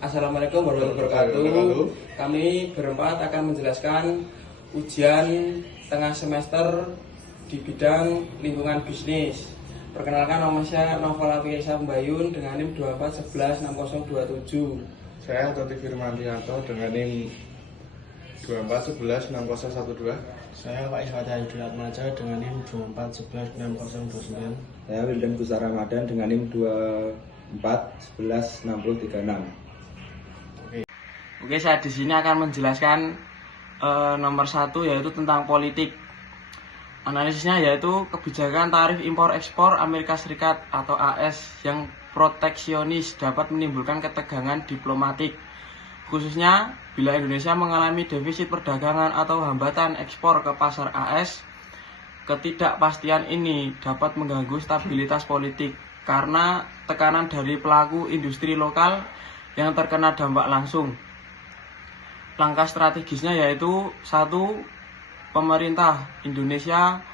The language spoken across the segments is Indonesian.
Assalamualaikum warahmatullahi wabarakatuh. Kami berempat akan menjelaskan ujian tengah semester di bidang lingkungan bisnis. Perkenalkan, nama saya Novel Afiesa Mbayun dengan NIM 24116027. Saya Toti Firmantianto dengan NIM 24116012. Saya Pak Ihwata Hidayat Maja dengan NIM 24116029. Saya Wildan Busara Ramadan dengan NIM 24116036. Oke, saya di sini akan menjelaskan nomor 1, yaitu tentang politik. Analisisnya yaitu kebijakan tarif impor-ekspor Amerika Serikat atau AS yang proteksionis dapat menimbulkan ketegangan diplomatik, khususnya bila Indonesia mengalami defisit perdagangan atau hambatan ekspor ke pasar AS. Ketidakpastian ini dapat mengganggu stabilitas politik karena tekanan dari pelaku industri lokal yang terkena dampak langsung. Langkah strategisnya yaitu 1. Pemerintah Indonesia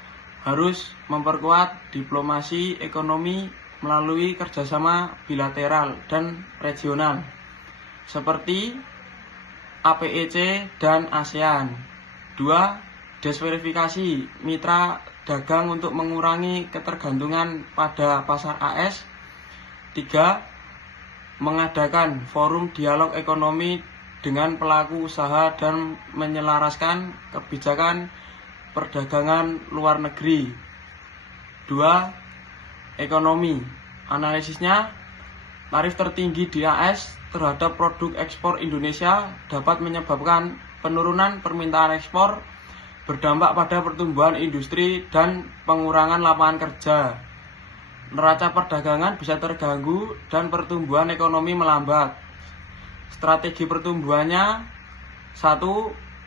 harus memperkuat diplomasi ekonomi melalui kerjasama bilateral dan regional seperti APEC dan ASEAN. 2. Diversifikasi mitra dagang untuk mengurangi ketergantungan pada pasar AS. 3. Mengadakan forum dialog ekonomi dengan pelaku usaha dan menyelaraskan kebijakan perdagangan luar negeri. 2. Ekonomi. Analisisnya, tarif tertinggi di AS terhadap produk ekspor Indonesia dapat menyebabkan penurunan permintaan ekspor, berdampak pada pertumbuhan industri dan pengurangan lapangan kerja. Neraca perdagangan bisa terganggu dan pertumbuhan ekonomi melambat. Strategi pertumbuhannya: 1.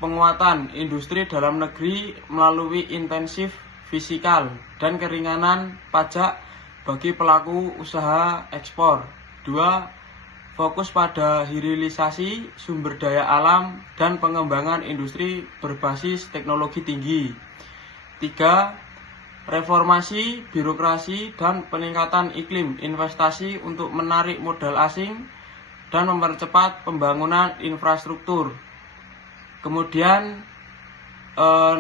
Penguatan industri dalam negeri melalui intensif fiskal dan keringanan pajak bagi pelaku usaha ekspor. 2. Fokus pada hilirisasi sumber daya alam dan pengembangan industri berbasis teknologi tinggi. 3. Reformasi birokrasi dan peningkatan iklim investasi untuk menarik modal asing dan mempercepat pembangunan infrastruktur. Kemudian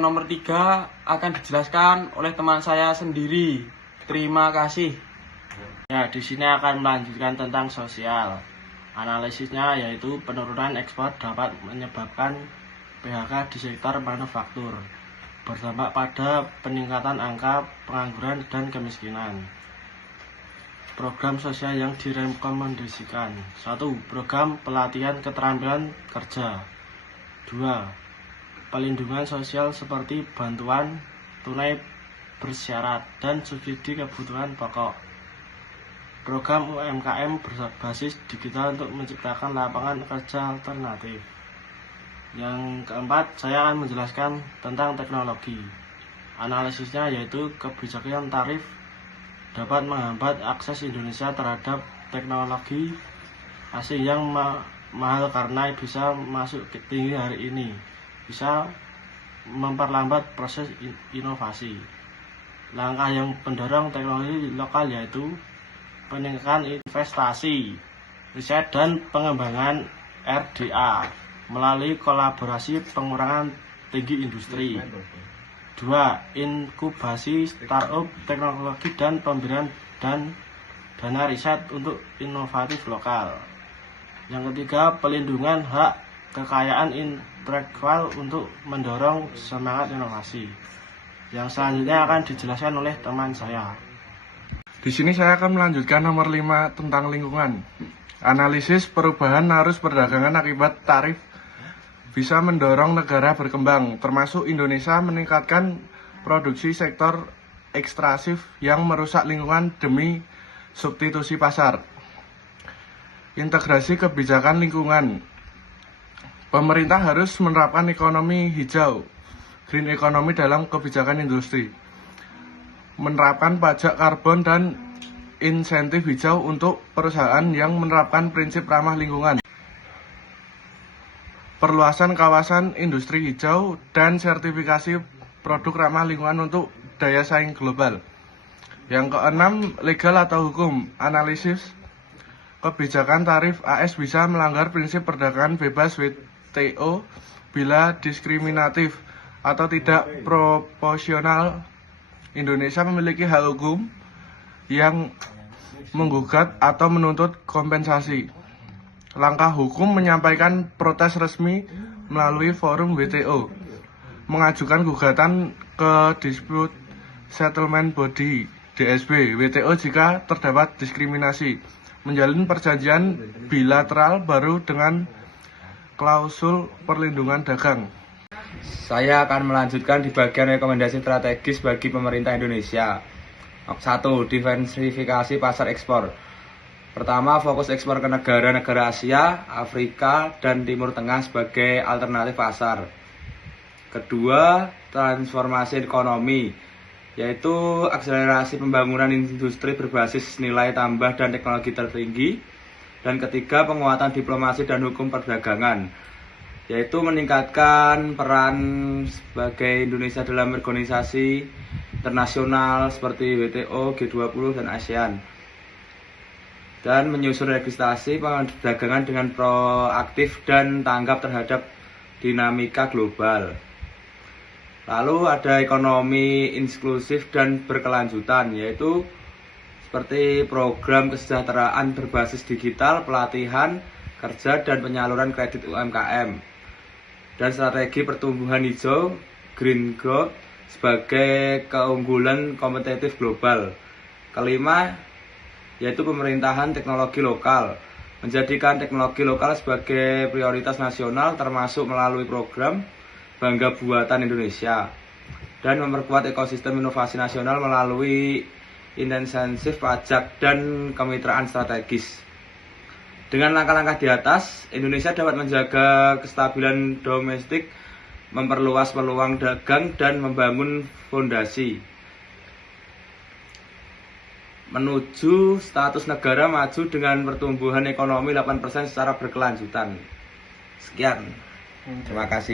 nomor 3 akan dijelaskan oleh teman saya sendiri. Terima kasih. Ya, di sini akan melanjutkan tentang sosial. Analisisnya yaitu penurunan ekspor dapat menyebabkan PHK di sektor manufaktur, berdampak pada peningkatan angka pengangguran dan kemiskinan. Program sosial yang direkomendasikan: 1. Program pelatihan keterampilan kerja. 2. Pelindungan sosial seperti bantuan tunai bersyarat dan subsidi kebutuhan pokok. Program UMKM berbasis digital untuk menciptakan lapangan kerja alternatif. Yang keempat, saya akan menjelaskan tentang teknologi. Analisisnya yaitu kebijakan tarif dapat menghambat akses Indonesia terhadap teknologi asing yang mahal karena bisa masuk ke tinggi hari ini, bisa memperlambat proses inovasi. Langkah yang mendorong teknologi lokal yaitu peningkatan investasi, riset dan pengembangan RDA melalui kolaborasi pengurangan tinggi industri. 2. Inkubasi startup teknologi dan pemberian dan dana riset untuk inovatif lokal. Yang ketiga, pelindungan hak kekayaan intelektual untuk mendorong semangat inovasi. Yang selanjutnya akan dijelaskan oleh teman saya. Di sini saya akan melanjutkan nomor 5 tentang lingkungan. Analisis perubahan arus perdagangan akibat tarif bisa mendorong negara berkembang, termasuk Indonesia, meningkatkan produksi sektor ekstraktif yang merusak lingkungan demi substitusi pasar. Integrasi kebijakan lingkungan. Pemerintah harus menerapkan ekonomi hijau, green economy dalam kebijakan industri. Menerapkan pajak karbon dan insentif hijau untuk perusahaan yang menerapkan prinsip ramah lingkungan. Perluasan kawasan industri hijau dan sertifikasi produk ramah lingkungan untuk daya saing global. Yang keenam, legal atau hukum. Analisis kebijakan tarif AS bisa melanggar prinsip perdagangan bebas WTO bila diskriminatif atau tidak proporsional. Indonesia memiliki hak hukum yang menggugat atau menuntut kompensasi. Langkah hukum menyampaikan protes resmi melalui forum WTO, mengajukan gugatan ke Dispute Settlement Body (DSB) WTO jika terdapat diskriminasi, menjalin perjanjian bilateral baru dengan klausul perlindungan dagang. Saya akan melanjutkan di bagian rekomendasi strategis bagi pemerintah Indonesia. 1. Diversifikasi pasar ekspor. Pertama, fokus ekspor ke negara-negara Asia, Afrika, dan Timur Tengah sebagai alternatif pasar. Kedua, transformasi ekonomi, yaitu akselerasi pembangunan industri berbasis nilai tambah dan teknologi tertinggi. Dan ketiga, penguatan diplomasi dan hukum perdagangan, yaitu meningkatkan peran sebagai Indonesia dalam organisasi internasional seperti WTO, G20, dan ASEAN, dan menyusun legislasi perdagangan dengan proaktif dan tanggap terhadap dinamika global. Lalu ada ekonomi inklusif dan berkelanjutan, yaitu seperti program kesejahteraan berbasis digital, pelatihan kerja, dan penyaluran kredit UMKM, dan strategi pertumbuhan hijau (green growth) sebagai keunggulan kompetitif global. Kelima, yaitu pemerintahan teknologi lokal, menjadikan teknologi lokal sebagai prioritas nasional termasuk melalui program Bangga Buatan Indonesia, dan memperkuat ekosistem inovasi nasional melalui insentif pajak dan kemitraan strategis. Dengan langkah-langkah di atas, Indonesia dapat menjaga kestabilan domestik, memperluas peluang dagang, dan membangun fondasi menuju status negara maju dengan pertumbuhan ekonomi 8% secara berkelanjutan. Sekian. Terima kasih.